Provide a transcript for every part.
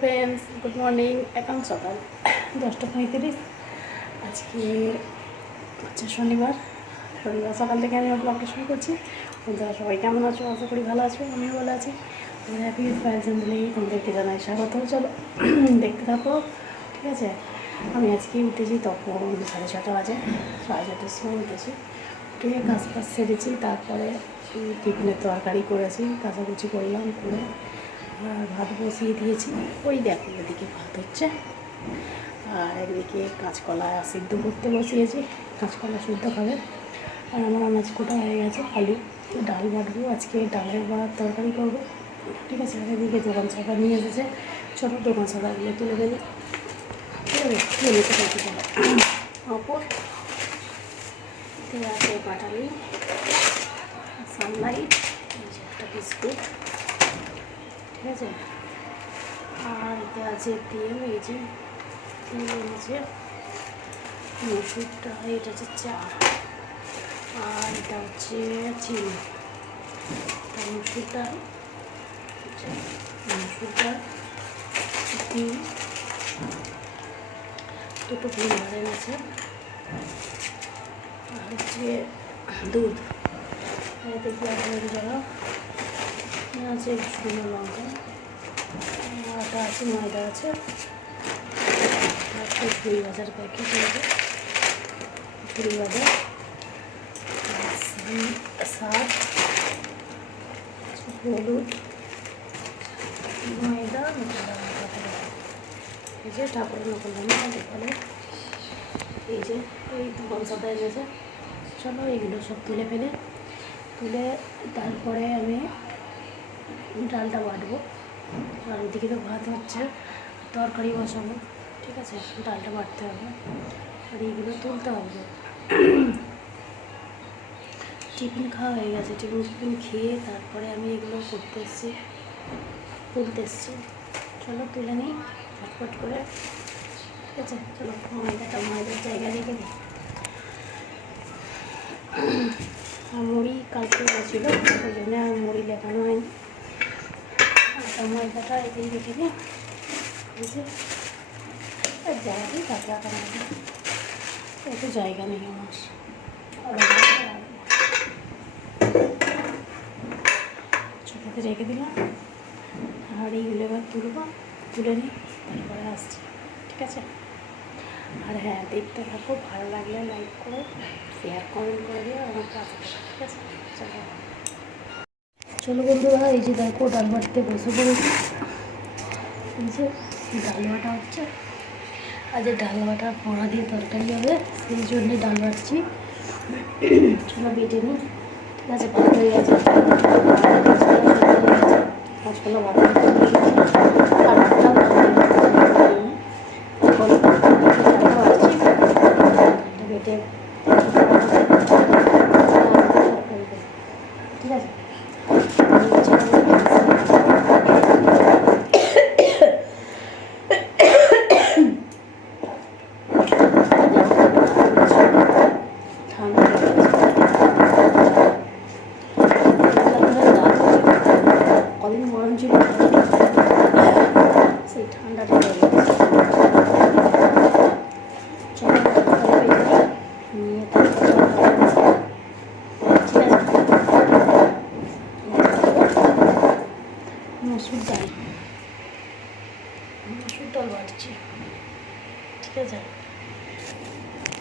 Friends, good morning. এখন সকাল 10:35। আজকে হচ্ছে শনিবার সকাল থেকে আমি ব্লগটা শুরু করছি। বন্ধুরা সবাই কেমন আছো? আশা করি ভালো আছো, আমিও ভালো আছি। আমার হ্যাপি ফায়ার চ্যানেলে তোমাদেরকে জানাই স্বাগত। চলো দেখতে থাকো, ঠিক আছে? আমি আজকে উঠেছি তখন 6:30 বাজে, 6:30টার সময় উঠেছি। উঠে কাজ ফাজ সেরেছি, তারপরে টিফিনের তরকারি করেছি, কাচাকুচি করলাম, করে আর ভাত বসিয়ে দিয়েছি। ওই দেখো এদিকে ভাত হচ্ছে, আর একদিকে কাঁচকলা সিদ্ধ করতে বসিয়েছি। কাঁচকলা সিদ্ধ খাবে। আর আমার আনাজ কোটা হয়ে গেছে, আলু ডাল বাটবো। আজকে ডালের ভাত তরকারি করবো, ঠিক আছে? আর এদিকে দোকান ছাপা নিয়ে এসেছে, ছোটো দোকান ছাপাগুলো তুলে দেবে, ঠিক আছে? তুলে নিতে পারতে পারো অপর আছে পাটালি, সানলাইট, একটা বিস্কুট, ঠিক আছে? আর এতে আছে তেল, এই যে তেল এনেছে, মসুরটা, এটা হচ্ছে চা, আর এটা হচ্ছে চিনি। মসুরটা তিল, দুটো ফুল ভরে এনেছে, আর হচ্ছে দুধ। এতে কি জড়া আছে, শুকনো লঙ্কা, আটা আছে, ময়দা আছে, একটা ঝুড়ি ভাজার প্যাকেট আছে, ঝুড়ি ভাজা, শাক, হলুদ, ময়দা, এই যে ঠাকুরের নকল দোকানে, এই যে এই দোকান সাদা এনেছে। চলো এইগুলো সব তুলে তারপরে আমি ডালটা বাটবো। আর ওদিকে তো ভাত হচ্ছে, তরকারি বসাবো, ঠিক আছে? ডালটা বাটতে হবে আর এইগুলো তুলতে হবে। টিফিন খাওয়া হয়ে গেছে, টিফিন খেয়ে তারপরে আমি এগুলো তুলতে এসছি। চলো তুলে নিই ঝটপট করে, ঠিক আছে? চলো ময়দার জায়গায় রেখে দিই। মুড়ি কালকে গেছিল, ওই জন্য মুড়ি লেখানো হয়নি। ময়দাটা এদিকে রেখে দিই, বুঝে জায়গাতেই থাকলে এত জায়গা নেই আমার। ছোটোতে রেখে দিলাম, আর এইগুলো এবার তুলে নিই, তারপরে আসছি, ঠিক আছে? আর হ্যাঁ, দেখতে থাকো, ভালো লাগলে লাইক করো, শেয়ার কমেন্ট করে দিও, আমার পাশে, ঠিক আছে? চলো বন্ধুরা, এই যে দেখো ডাল বাটতে বসে পড়েছি। এই যে ডাল বাটা হচ্ছে, আজ ডাল বাটা পোড়া দিয়ে তরকারি হবে, সেই জন্যে ডাল বাটছি। চলো বেটে নিই, ঠিক আছে? ভাত হয়ে গেছে, কাঁচকলা ভাত আর ভাতটাও বেটে, ঠিক আছে? কদিন গরম ছিল, সেই ঠান্ডাটা হয়ে গেছে। নিয়ে তারপরে মসুর ডাল বাড়ছি, ঠিক আছে?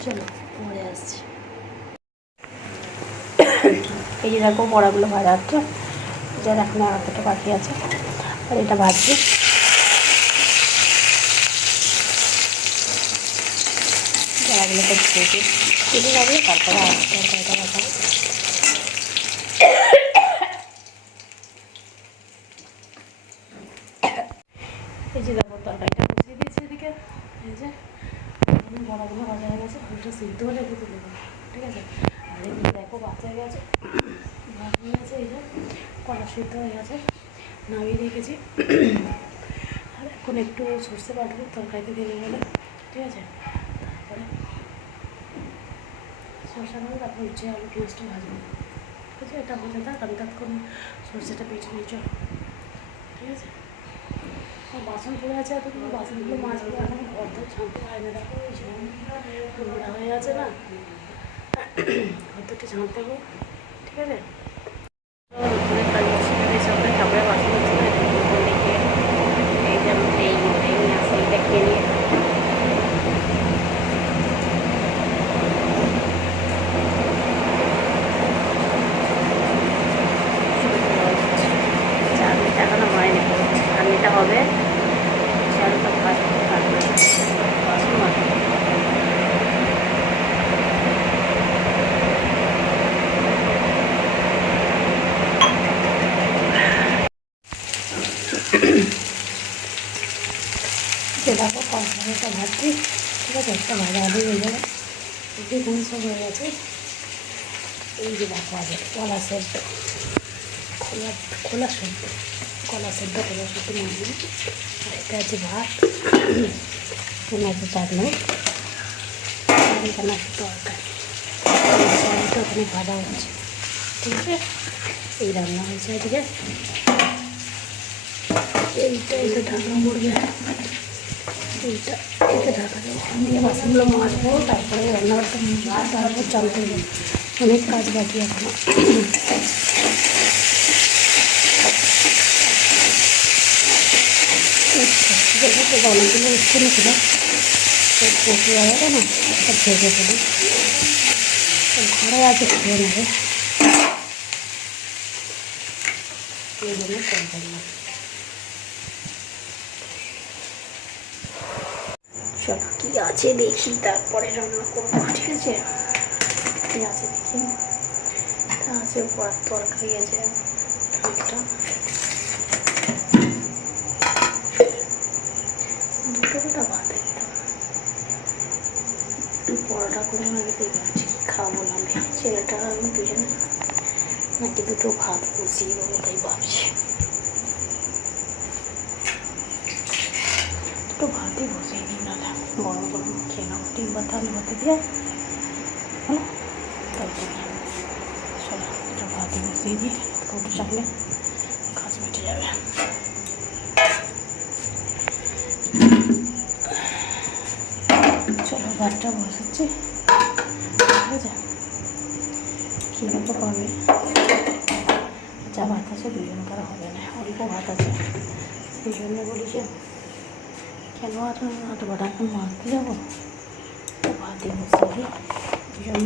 চলো পরে আসছি। এই যে দেখো বড়াগুলো ভাজা হচ্ছে, যার এখন আগাটা বাকি আছে, আর এটা ভাজছি। বড়াগুলো তো কেটে যাবে, তারপরে তরকারিটা ভাজাবো। এই যে দেখো তরকারিটা বসিয়ে দিয়েছি এদিকে, এই যে বড়াগুলো ভাজা হয়ে গেছে, আলুটা সিদ্ধ হলে একটু তুলে দেবো, ঠিক আছে? আর এদিকে দেখো বাচ্চা হয়ে গেছে, ভাত হয়ে গেছে, এই যে কলা সিদ্ধ হয়ে গেছে, নামিয়ে রেখেছি। আর এখন একটু সর্ষে বাটবো তরকারিতে দেবে বলে, ঠিক আছে? তারপরে সরষে বাটবো, তারপর উচ্ছে আলু পেঁয়াজটা ভাজবো, ঠিক আছে? এটা ভাজা থাক, আমি তৎক্ষণ সর্ষেটা বেটে নিয়ে চলো, ঠিক আছে? বাসন পড়ে আছে, এতগুলো বাসনগুলো মাছগুলো এখন ঘর ধরে ছাঁকতে হয় না, দেখো ওই নোংরা হয়ে আছে না, ঘর ধরতে ছাঁকতে হবে, ঠিক আছে। তারপরে বাসন হচ্ছে এই যেমন এই আসে এটা খেয়ে নিয়ে চাটনিটা এখনো হয়নি, চাটনিটা হবে চালটা ভাজতে থাকবে বাসন মাজতে। দেখো কড়াইটা ভাজছি, ঠিক আছে, একটা ভাজা আলু হয়ে যাবে, এখানে সব হয়ে গেছে। এই যে দেখো আছে কলা সেদ্ধ, খোলা সেদ্ধ, কলা সেদ্ধ মাঝে, আর এটা আছে ভাত, এখানে আছে চাটনি, এখানে আছে তরকারি, চালটা ওখানে ভাজা হচ্ছে, ঠিক আছে। এই রান্না হয়েছে এদিকে, এইটা ঢাকা পড়বে, এটা ঢাকা দিয়ে বাসনগুলো মাজবো, তারপরে রান্নাঘরটা মুছবো, তারপর চাল করবো, অনেক কাজ বাকি এখনো। অনেকগুলো উঠতে ছিল, পশু যাবে না, সব ভেজে ফেলি, ঘরে আছে খেয়ে নেবে, এই জন্য কম করলাম। সব কী আছে দেখি, তারপরে রান্না করবো, ঠিক আছে। কী আছে দেখি, তা আছে তরকারি আছে একটা, দুটো ভাত একদম, পরোটা করে আমি ভাবছি খাবো না, ছেলেটা আমি দুজনে নাকি দুটো ভাত বসিয়ে দেবো, তাই ভাবছি দুটো ভাতই বসিয়ে দিই, নাহলে গরম গরম খেয়ে নেবো, ডিম ভাত আলু ভাতে দিয়ে, হলো তাই করি। চলো দুটো ভাতই বসিয়ে দিই, কৌটো চাপলে কাজ মিটে যাবে। চলো ভাতটা বসাচ্ছি, ঠিক আছে। খেয়ে তো পাবে, যা ভাত আছে দুজন করা হবে না, অল্প ভাত আছে, সেই জন্য বলি যে কেন আর বাটা এখন মারতে যাবো, তো ভাতই বসিয়ে দিই দুজন।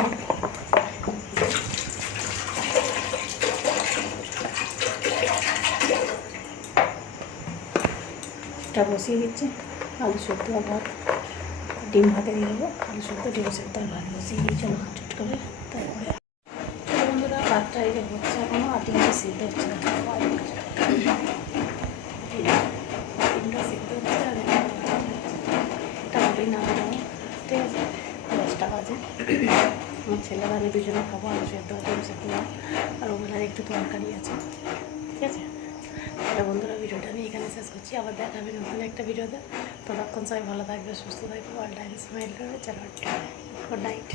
এটা বসিয়ে দিচ্ছি, আলু সেদ্ধ আর ভাত, ডিম ভাতে দিয়ে দেবো, আলু সেদ্ধ ডিম সেদ্ধ আর ভাত বসিয়ে দিই, চলো চট করে। তারপরে বন্ধুরা ভাতটা এই যে হচ্ছে এখনও, আর ডিমটা সেদ্ধ হচ্ছে না, ডিমটা সেদ্ধ হচ্ছে, আর এটা ভাবেই না বানাবো, ঠিক আছে। 10টা বাজে, আমার ছেলেরা আমি দুজনে খাবো, আলু সেদ্ধ ডিম সেদ্ধ, আর ওগুলার একটু তরকারি আছে, ঠিক আছে। তাহলে বন্ধুরা ভিডিওটা আমি এখানে শেষ করছি, আবার দেখাবে নতুন একটা ভিডিওতে। ততক্ষণ সবাই ভালো থাকবে, সুস্থ থাকবে, অল টাইম স্মাইল করবে, চলো গুড নাইট।